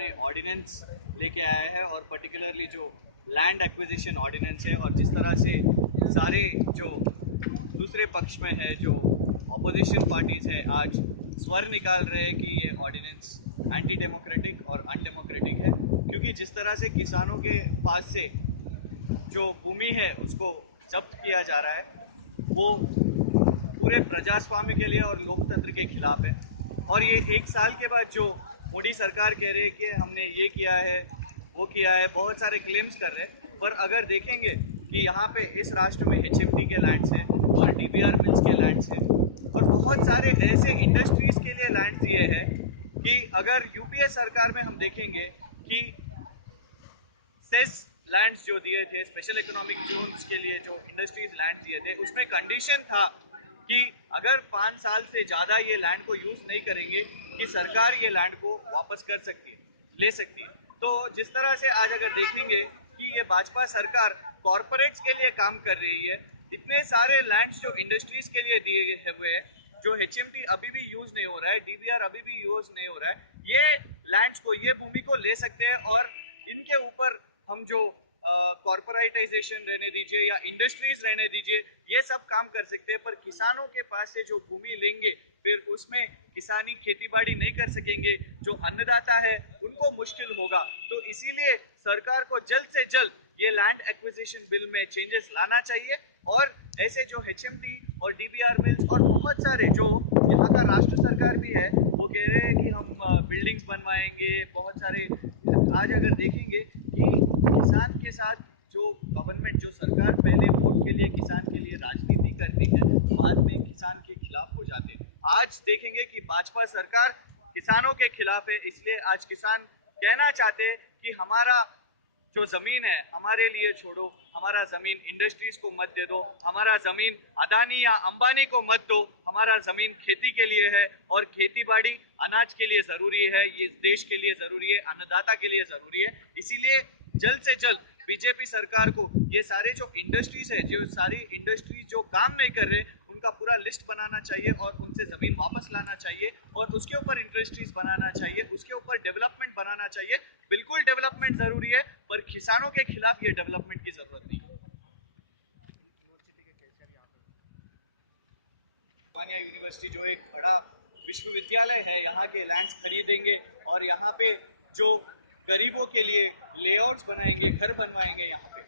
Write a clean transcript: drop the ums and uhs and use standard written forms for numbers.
इन्होंने ऑर्डिनेंस लेके आया है और पर्टिकुलरली जो लैंड एक्विजिशन ऑर्डिनेंस है, और जिस तरह से सारे जो दूसरे पक्ष में है, जो ऑपोजिशन पार्टीज है, आज स्वर निकाल रहे हैं कि ये ऑर्डिनेंस एंटी डेमोक्रेटिक और अनडेमोक्रेटिक है, क्योंकि जिस तरह से किसानों के पास से जो भूमि है उसको जब्त किया जा रहा है, वो पूरे प्रजास्वाम्य के लिए और लोकतंत्र के खिलाफ है। और ये एक साल के बाद जो मोदी सरकार कह रही है कि हमने ये किया है, वो किया है, बहुत सारे क्लेम्स कर रहे हैं, पर अगर देखेंगे कि यहाँ पे इस राष्ट्र में HMT के लैंड्स हैं और DBR मिल्स के लैंड्स हैं और बहुत सारे ऐसे इंडस्ट्रीज के लिए लैंड दिए हैं कि अगर यूपीए सरकार में हम देखेंगे कि सेस लैंड्स जो दिए थे, स्पेशल इकोनॉमिक जोन्स के लिए जो इंडस्ट्रीज लैंड दिए थे, उसमें कंडीशन था कि अगर 5 साल से ज़्यादा ये लैंड को यूज़ नहीं करेंगे कि सरकार ये लैंड को वापस कर सकती है, ले सकती है। तो जिस तरह से आज अगर देखेंगे कि ये भाजपा सरकार कॉरपोरेट्स के लिए काम कर रही है, इतने सारे लैंड्स जो इंडस्ट्रीज के लिए दिए हुए हैं, जो HMT अभी भी यूज़ नहीं हो रहा है, DBR अभी भी यूज़ नहीं हो रहा है, ये लैंड्स को, ये भूमि को ले सकते हैं और इनके ऊपर हम जो कॉर्पोरेटाइजेशन रहने दीजिए या इंडस्ट्रीज रहने दीजिए, ये सब काम कर सकते हैं। पर किसानों के पास से जो भूमि लेंगे, फिर उसमें किसानी खेती बाड़ी नहीं कर सकेंगे, जो अन्नदाता है उनको मुश्किल होगा। तो इसीलिए सरकार को जल्द से जल्द ये लैंड एक्विजिशन बिल में चेंजेस लाना चाहिए और ऐसे जो HMT और DBR मिल्स और बहुत सारे जो यहाँ का राष्ट्र सरकार भी है, वो कह रहे हैं कि हम बिल्डिंग्स बनवाएंगे, बहुत सारे। आज अगर देखेंगे कि किसान के साथ जो गवर्नमेंट, जो सरकार पहले वोट के लिए किसान के लिए राजनीति करती है, बाद में किसान के खिलाफ हो जाते हैं। आज देखेंगे कि भाजपा सरकार किसानों के खिलाफ है, इसलिए आज किसान कहना चाहते हैं कि हमारा जो जमीन है हमारे लिए छोड़ो, हमारा जमीन इंडस्ट्रीज को मत दे दो, हमारा जमीन अदानी या अंबानी को मत दो, हमारा जमीन खेती के लिए है और खेती बाड़ी अनाज के लिए जरूरी है, ये देश के लिए जरूरी है, अन्नदाता के लिए जरूरी है। इसीलिए जल्द से जल्द बीजेपी सरकार को ये सारे जो इंडस्ट्रीज है, जो सारी इंडस्ट्रीज जो काम नहीं कर रहे, उनका पूरा लिस्ट बनाना चाहिए और उनसे जमीन वापस लाना चाहिए और उसके ऊपर इंडस्ट्रीज बनाना चाहिए, उसके ऊपर डेवलपमेंट बनाना चाहिए। बिल्कुल डेवलपमेंट जरूरी है, पर किसानों के खिलाफ ये डेवलपमेंट की जरूरत नहीं है। यूनिवर्सिटी जो एक बड़ा विश्वविद्यालय है, यहाँ के लैंड्स खरीदेंगे और यहाँ पे जो गरीबों के लिए लेआउट्स बनाएंगे, घर बनवाएंगे यहाँ पे।